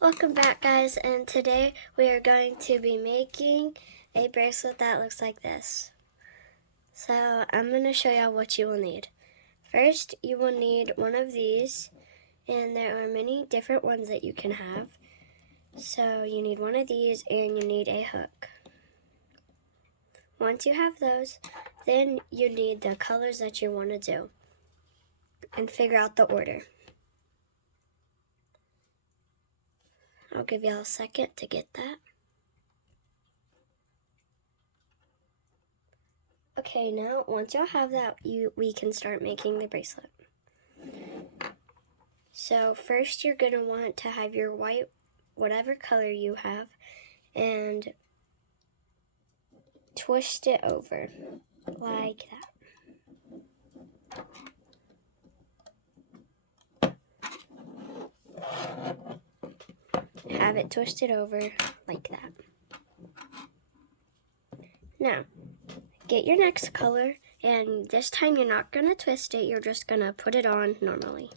Welcome back, guys, and today we are going to be making a bracelet that looks like this. So I'm going to show y'all what you will need. First, you will need one of these, and there are many different ones that you can have. So you need one of these and you need a hook. Once you have those, then you need the colors that you want to do and figure out the order. I'll give y'all a second to get that. Okay, now once y'all have that, we can start making the bracelet. So first you're going to want to have your white, whatever color you have, and twist it over like that. Have it twisted over like that. Now, get your next color, and this time you're not going to twist it, you're just going to put it on normally.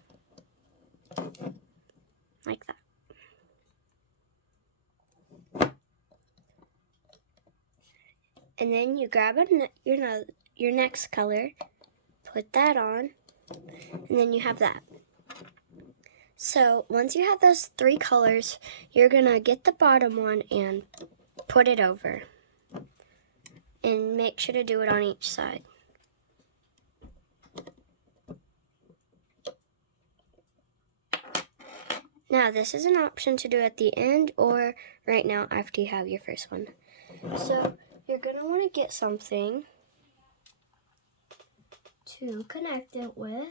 Like that. And then you grab your next color, put that on, and then you have that. So once you have those three colors, you're going to get the bottom one and put it over. And make sure to do it on each side. Now this is an option to do at the end or right now after you have your first one. So you're going to want to get something to connect it with.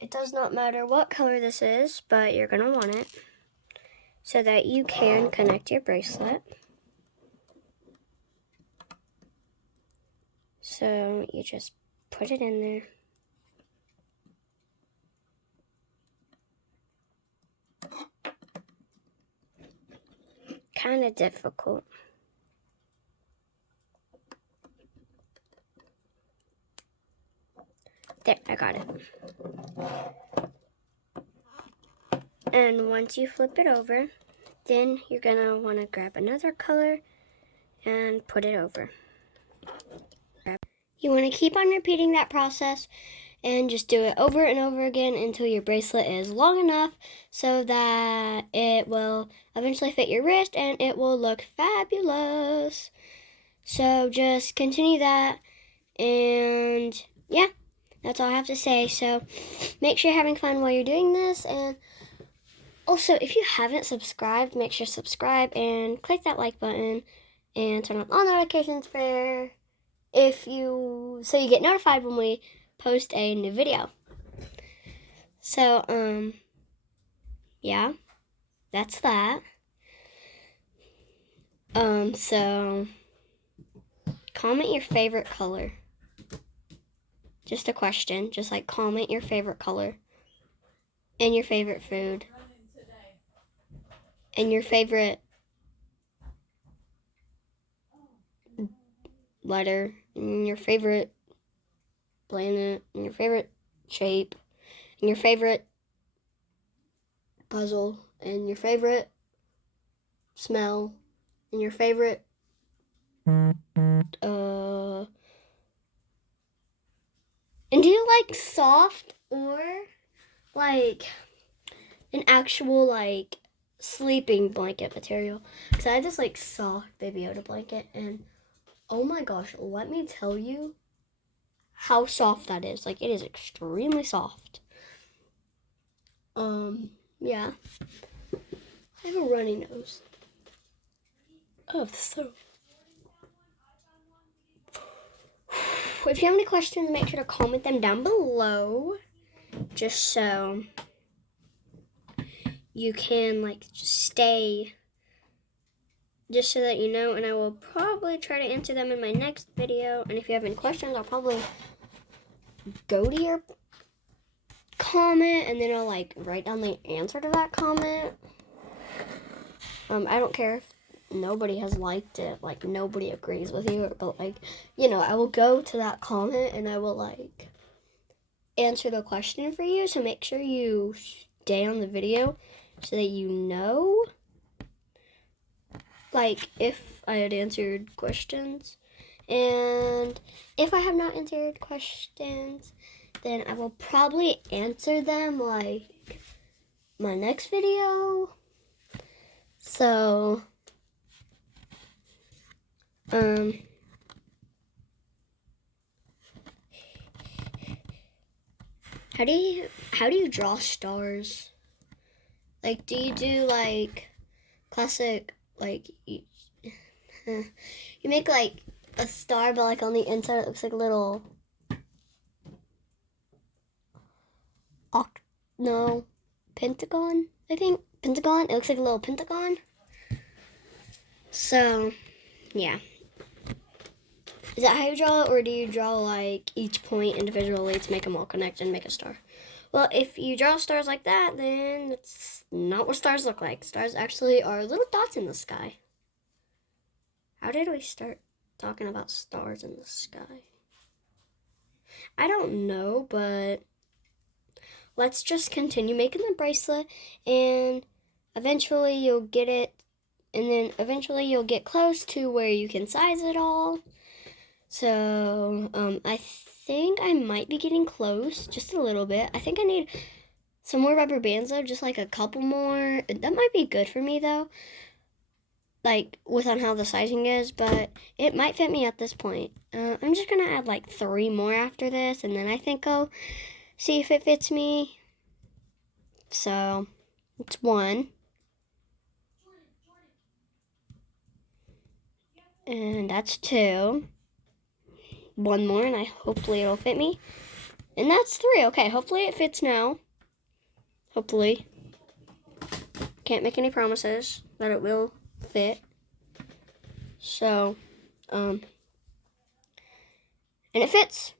It does not matter what color this is, but you're going to want it so that you can connect your bracelet. So you just put it in there. Kind of difficult. There, I got it. And once you flip it over, then you're going to want to grab another color and put it over. You want to keep on repeating that process and just do it over and over again until your bracelet is long enough so that it will eventually fit your wrist and it will look fabulous. So just continue that, and yeah, that's all I have to say. So make sure you're having fun while you're doing this, and also if you haven't subscribed, make sure to subscribe and click that like button and turn on all notifications so you get notified when we post a new video. So yeah, that's that. So comment your favorite color. Just a question, just like comment your favorite color and your favorite food and your favorite letter and your favorite planet and your favorite shape and your favorite puzzle and your favorite smell and your favorite and do you like soft or like an actual like sleeping blanket material? Because I have this like soft Baby Yoda blanket, and oh my gosh, let me tell you how soft that is. Like, it is extremely soft. Yeah. I have a runny nose. Oh, so. If you have any questions, make sure to comment them down below. Just so you can, like, stay. Just so that you know, and I will probably try to answer them in my next video. And if you have any questions, I'll probably go to your comment and then I'll like write down the answer to that comment. I don't care if nobody has liked it, like nobody agrees with you, but like, you know, I will go to that comment and I will like answer the question for you. So make sure you stay on the video so that you know, like, if I had answered questions. And if I have not answered questions, then I will probably answer them, like, my next video. So, how do you draw stars? Like, do you do, like, classic, like, you make, like, a star, but, like, on the inside it looks like a little pentagon, I think. Pentagon. It looks like a little pentagon. So, yeah. Is that how you draw it, or do you draw, like, each point individually to make them all connect and make a star? Well, if you draw stars like that, then it's not what stars look like. Stars actually are little dots in the sky. How did we start talking about stars in the sky? I don't know, but let's just continue making the bracelet, and eventually you'll get it, and then eventually you'll get close to where you can size it all. So, I think I might be getting close, just a little bit. I think I need some more rubber bands though, just like a couple more. That might be good for me though, like with on how the sizing is, but it might fit me at this point. I'm just gonna add like 3 more after this, and then I think I'll see if it fits me. So, it's 1. And that's 2. 1 more, and hopefully it'll fit me. And that's 3. Okay, hopefully it fits now. Hopefully. Can't make any promises that it will fit. So, and it fits.